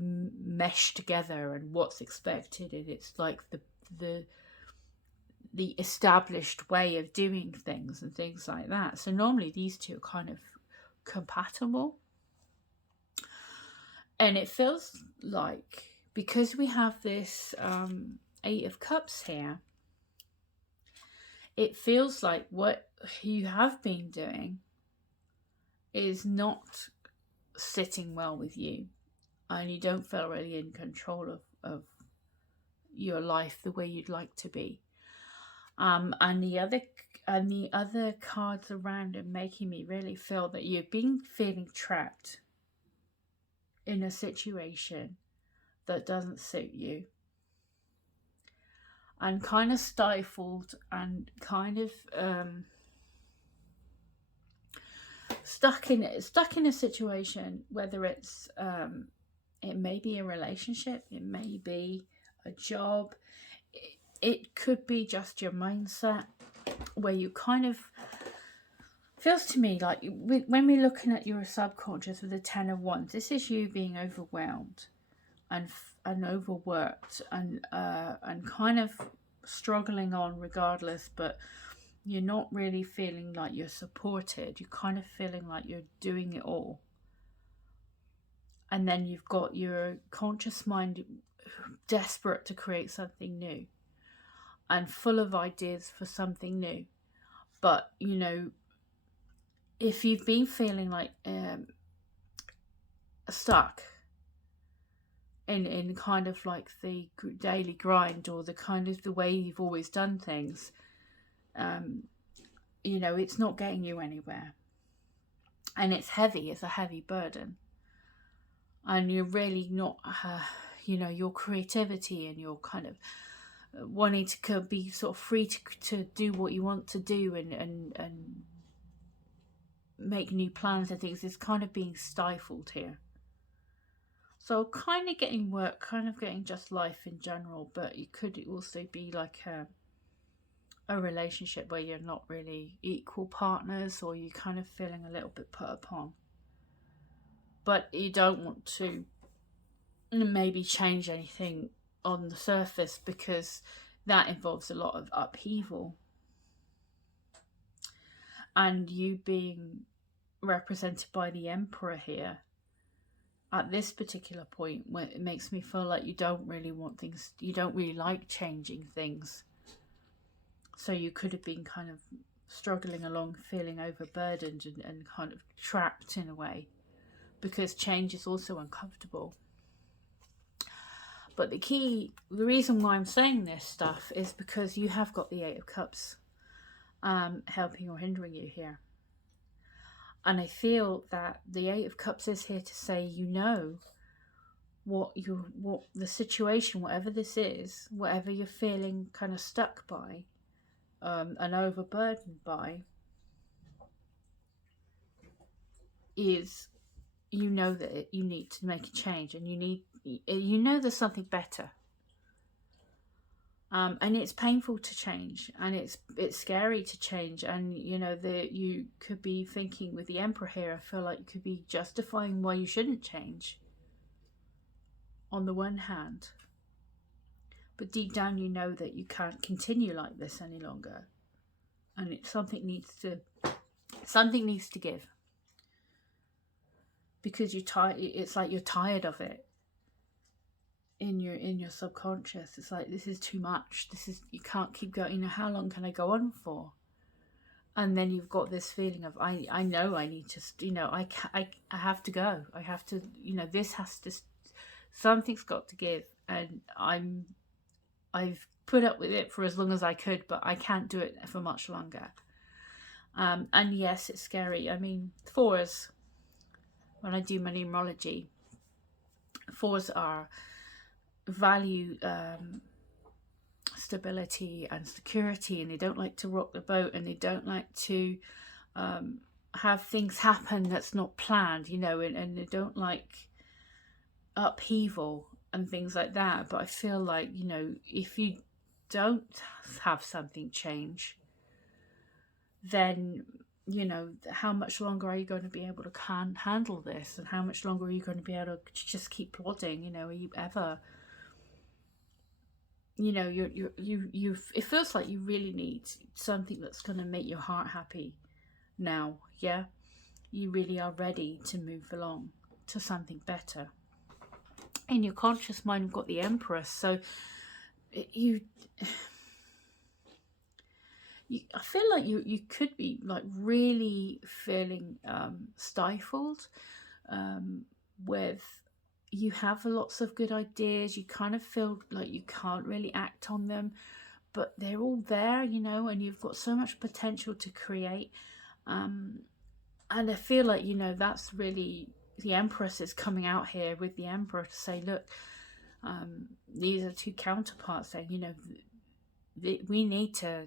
mesh together, and what's expected. And it's like the established way of doing things and things like that. So normally these two are kind of compatible. And it feels like, because we have this Eight of Cups here, it feels like what you have been doing is not sitting well with you, and you don't feel really in control of your life the way you'd like to be. And the other cards around are making me really feel that you've been feeling trapped in a situation that doesn't suit you, and kind of stifled, and kind of stuck in a situation, whether it's it may be a relationship, it may be a job, it could be just your mindset, where you kind of, feels to me like when we're looking at your subconscious with the Ten of Wands, this is you being overwhelmed and overworked, and kind of struggling on regardless, but you're not really feeling like you're supported. You're kind of feeling like you're doing it all. And then you've got your conscious mind desperate to create something new, and full of ideas for something new. But if you've been feeling like stuck in kind of like the daily grind, or the kind of the way you've always done things, it's not getting you anywhere, and it's heavy. It's a heavy burden, and you're really not your creativity and your kind of wanting to be sort of free to do what you want to do and make new plans and things is kind of being stifled here. So kind of getting work, kind of getting just life in general, but it could also be like a relationship where you're not really equal partners, or you're kind of feeling a little bit put upon. But you don't want to maybe change anything on the surface, because that involves a lot of upheaval. And you being represented by the Emperor here at this particular point, where it makes me feel like you don't really want things, you don't really like changing things. So you could have been kind of struggling along, feeling overburdened and kind of trapped in a way, because change is also uncomfortable. But the reason why I'm saying this stuff is because you have got the Eight of Cups helping or hindering you here. And I feel that the Eight of Cups is here to say, you know, what the situation, whatever this is, whatever you're feeling kind of stuck by and overburdened by, is, you know that you need to make a change, and you know there's something better. And it's painful to change, and it's scary to change, and you know that you could be thinking with the Emperor here, I feel like you could be justifying why you shouldn't change on the one hand, but deep down you know that you can't continue like this any longer, and something needs to give, because you're tired. It's like you're tired of it. In your subconscious, it's like, this is too much, you can't keep going, you know, how long can I go on for? And then you've got this feeling of, I know I need to, you know, I have to go, I have to, you know, this has to, something's got to give, and I've put up with it for as long as I could, but I can't do it for much longer. And yes, it's scary. I mean, fours, when I do my numerology, fours value stability and security, and they don't like to rock the boat, and they don't like to have things happen that's not planned, you know, and they don't like upheaval and things like that. But I feel like, you know, if you don't have something change, then, you know, how much longer are you going to be able to handle this, and how much longer are you going to be able to just keep plodding? You know, are you ever, you know, it feels like you really need something that's going to make your heart happy now. Yeah, you really are ready to move along to something better. In your conscious mind, you've got the Empress, so I feel like you could be like really feeling stifled, with, you have lots of good ideas, you kind of feel like you can't really act on them, but they're all there, you know, and you've got so much potential to create. And I feel like, you know, that's really, the Empress is coming out here with the Emperor to say, look, these are two counterparts saying, you know, we need to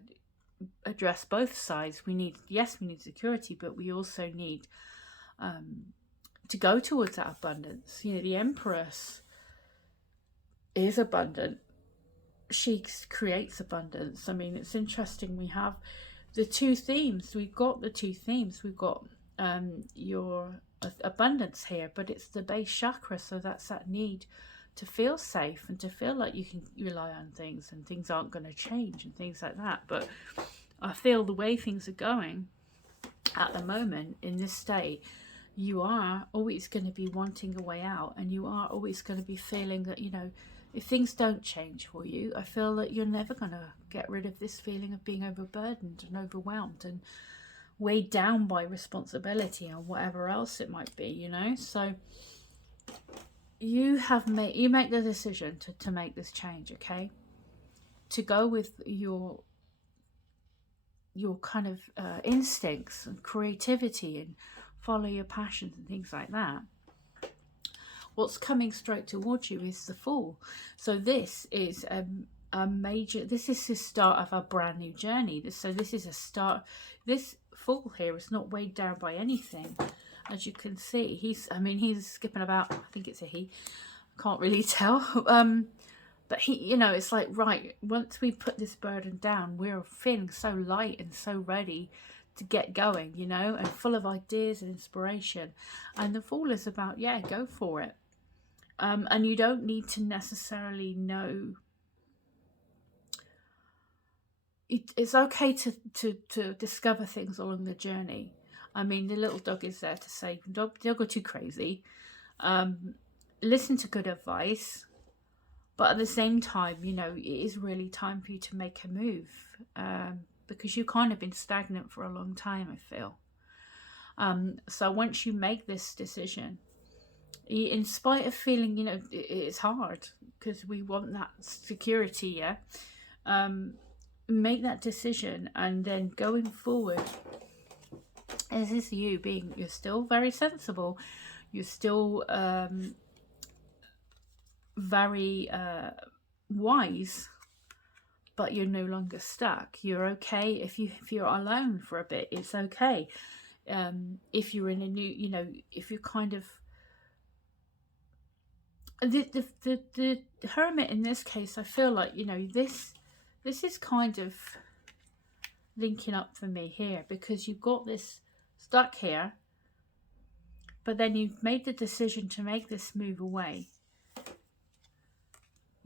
address both sides. We need security, but we also need to go towards that abundance. You know, the Empress is abundant. She creates abundance. I mean, it's interesting. We have the two themes. We've got the two themes. We've got your abundance here, but it's the base chakra. So that's that need to feel safe and to feel like you can rely on things, and things aren't going to change and things like that. But I feel the way things are going at the moment in this state, you are always going to be wanting a way out, and you are always going to be feeling that, you know, if things don't change for you, I feel that you're never going to get rid of this feeling of being overburdened and overwhelmed and weighed down by responsibility or whatever else it might be, you know. So you make the decision to make this change, okay, to go with your kind of instincts and creativity and follow your passions and things like that. What's coming straight towards you is the Fool. So this is this is the start of a brand new journey. So this is a start. This Fool here is not weighed down by anything. As you can see, he's skipping about. I think it's a he. Can't really tell. But he, it's like, right, once we put this burden down, we're feeling so light and so ready to get going, and full of ideas and inspiration. And the Fool is about, yeah, go for it. And you don't need to necessarily know. It's okay to discover things along the journey. I mean, the little dog is there to say, don't go too crazy. Listen to good advice. But at the same time, it is really time for you to make a move. Because you've kind of been stagnant for a long time, I feel. So once you make this decision, in spite of feeling, it's hard because we want that security, yeah? Make that decision, and then going forward, this is you're still very sensible, you're still very wise, but you're no longer stuck. You're okay if you're alone for a bit. It's okay. If you're in a new, if you're kind of the Hermit in this case, I feel like this is kind of linking up for me here, because you've got this stuck here, but then you've made the decision to make this move away.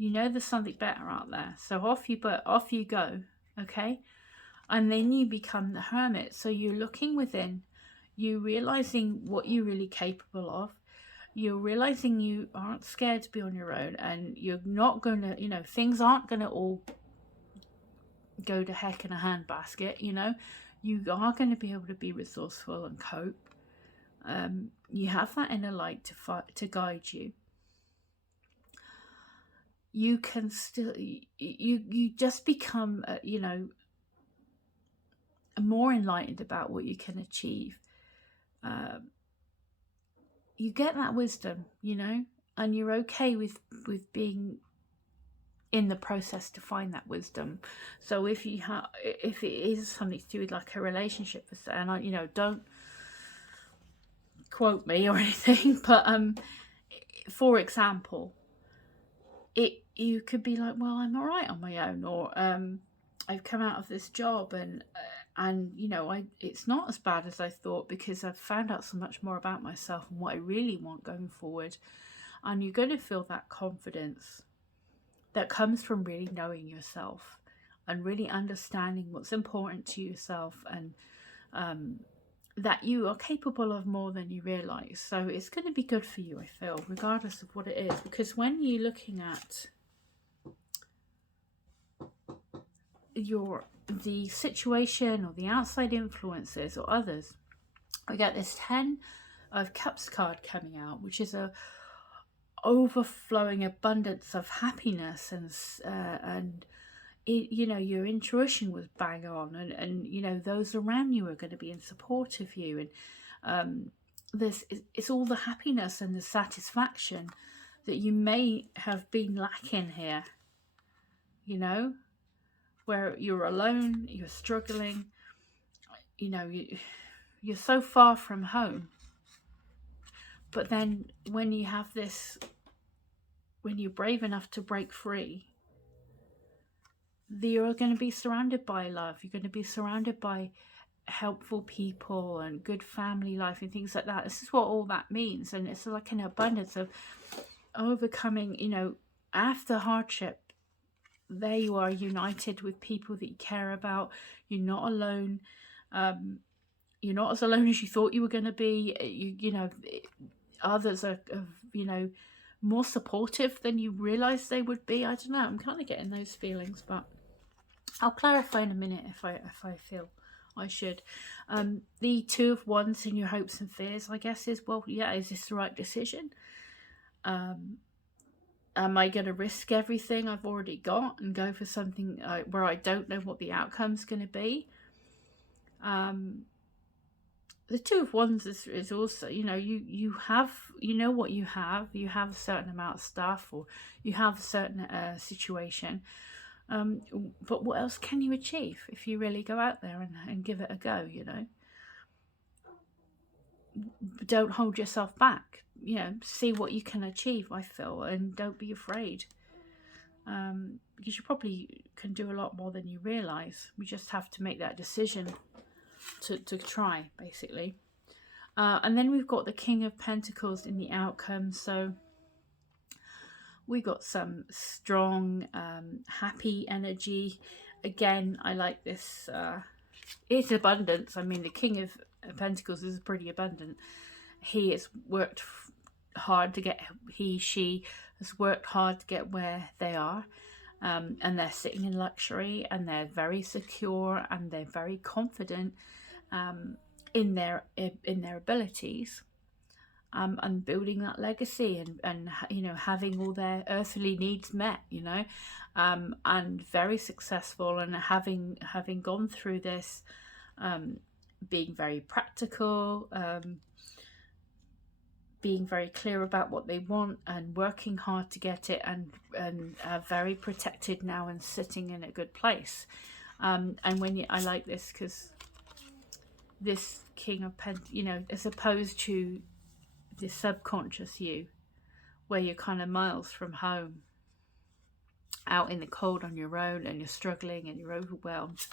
There's something better out there, so off you go, okay? And then you become the Hermit. So you're looking within, you're realizing what you're really capable of. You're realizing you aren't scared to be on your own, and you're not going to, things aren't going to all go to heck in a handbasket. You are going to be able to be resourceful and cope. You have that inner light to guide you. You can still, you just become, more enlightened about what you can achieve. You get that wisdom, and you're okay with being in the process to find that wisdom. So if it is something to do with like a relationship, and don't quote me or anything, but for example, you could be like, well, I'm all right on my own, or I've come out of this job and it's not as bad as I thought, because I've found out so much more about myself and what I really want going forward. And you're going to feel that confidence that comes from really knowing yourself and really understanding what's important to yourself, and that you are capable of more than you realize. So it's going to be good for you, I feel, regardless of what it is, because when you're looking at the situation or the outside influences or others, we get this 10 of Cups card coming out, which is a overflowing abundance of happiness, and your intuition was bang on, and those around you are going to be in support of you, and it's all the happiness and the satisfaction that you may have been lacking here, where you're alone, you're struggling, you're so far from home. But then when you have this, when you're brave enough to break free, you're going to be surrounded by love. You're going to be surrounded by helpful people and good family life and things like that. This is what all that means. And it's like an abundance of overcoming, after hardship, there you are, united with people that you care about. You're not alone. You're not as alone as you thought you were going to be. Others are, more supportive than you realised they would be. I don't know. I'm kind of getting those feelings, but I'll clarify in a minute if I feel I should. The 2 of Wands in your hopes and fears, I guess, is, well, yeah, is this the right decision? Am I going to risk everything I've already got and go for something where I don't know what the outcome's going to be? The 2 of Wands is also, you have, what you have a certain amount of stuff, or you have a certain situation. But what else can you achieve if you really go out there and give it a go, you know? Don't hold yourself back, you know, see what you can achieve, I feel, and don't be afraid. Because you probably can do a lot more than you realise. We just have to make that decision to try, basically. And then we've got the King of Pentacles in the outcome. So we got some strong, happy energy. Again, I like this. It's abundance. I mean, the King of Pentacles is pretty abundant. He has worked hard to get, she has worked hard to get where they are. And they're sitting in luxury, and they're very secure, and they're very confident in their abilities, and building that legacy, and you know, having all their earthly needs met, you know, and very successful, and having gone through this, being very practical, being very clear about what they want and working hard to get it, and are very protected now and sitting in a good place. And I like this because this King of Pentacles, you know, as opposed to the subconscious you, where you're kind of miles from home, out in the cold on your own, and you're struggling and you're overwhelmed.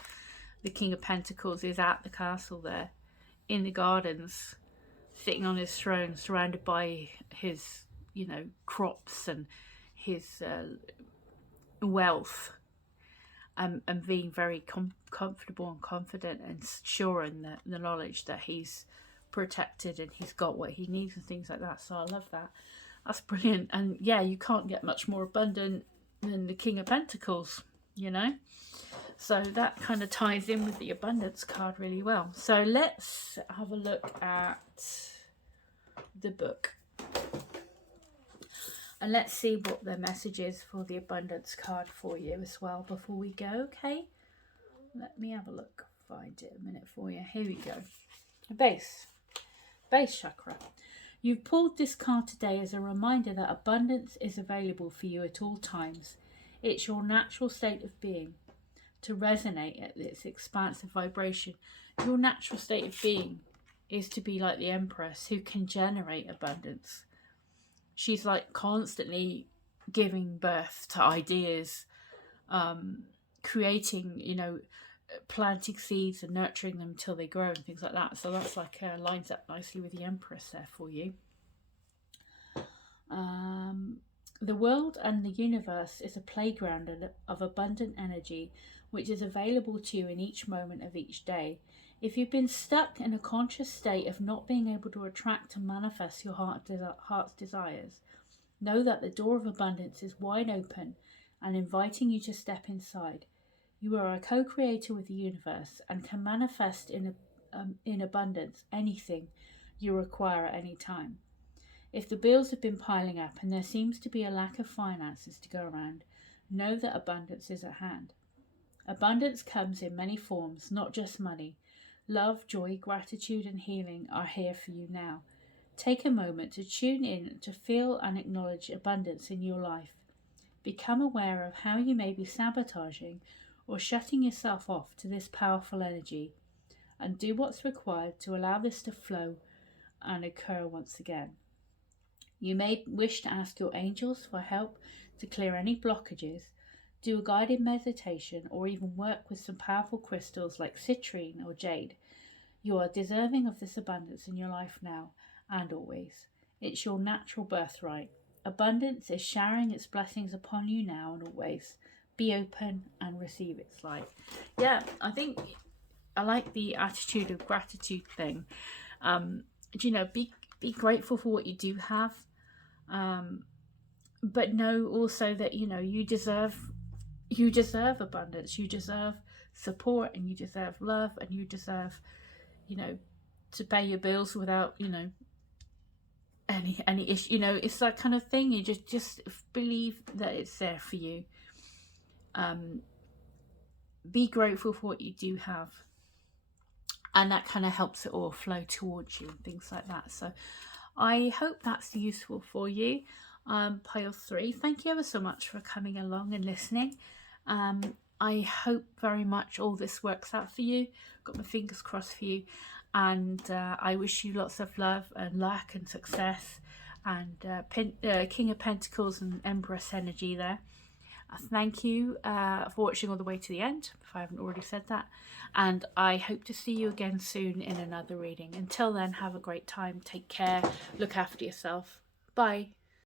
The King of Pentacles is at the castle there, in the gardens, sitting on his throne, surrounded by his, you know, crops and his wealth, and being very comfortable and confident and sure in the knowledge that he's protected and he's got what he needs and things like that. So I love that. That's brilliant. And yeah, you can't get much more abundant than the King of Pentacles, you know. So that kind of ties in with the abundance card really well. So let's have a look at the book, and let's see what the message is for the abundance card for you as well before we go. Okay, let me have a look, find it a minute for you. Here we go. Base chakra. You've pulled this card today as a reminder that abundance is available for you at all times. It's your natural state of being to resonate at this expansive vibration. Your natural state of being is to be like the Empress, who can generate abundance. She's like constantly giving birth to ideas, creating, you know, planting seeds and nurturing them till they grow and things like that. So that's like lines up nicely with the Empress there for you. The world and the universe is a playground of abundant energy, which is available to you in each moment of each day. If you've been stuck in a conscious state of not being able to attract and manifest your heart's desires, know that the door of abundance is wide open and inviting you to step inside. You are a co-creator with the universe and can manifest in abundance anything you require at any time. If the bills have been piling up and there seems to be a lack of finances to go around, know that abundance is at hand. Abundance comes in many forms, not just money. Love, joy, gratitude, and healing are here for you now. Take a moment to tune in to feel and acknowledge abundance in your life. Become aware of how you may be sabotaging or shutting yourself off to this powerful energy, and do what's required to allow this to flow and occur once again. You may wish to ask your angels for help to clear any blockages, do a guided meditation, or even work with some powerful crystals like citrine or jade. You are deserving of this abundance in your life now and always. It's your natural birthright. Abundance is showering its blessings upon you now and always. Be open and receive its light. Yeah, I think I like the attitude of gratitude thing. You know, be grateful for what you do have, but know also that, you know, you deserve abundance, you deserve support, and you deserve love, and you deserve, you know, to pay your bills without, you know, any issue. You know, it's that kind of thing. You just believe that it's there for you. Be grateful for what you do have, and that kind of helps it all flow towards you and things like that. So I hope that's useful for you. Pile 3, thank you ever so much for coming along and listening. I hope very much all this works out for you. Got my fingers crossed for you, and I wish you lots of love and luck and success, and King of Pentacles and Empress energy there. Thank you for watching all the way to the end, if I haven't already said that, and I hope to see you again soon in another reading. Until then, have a great time, take care, look after yourself. Bye.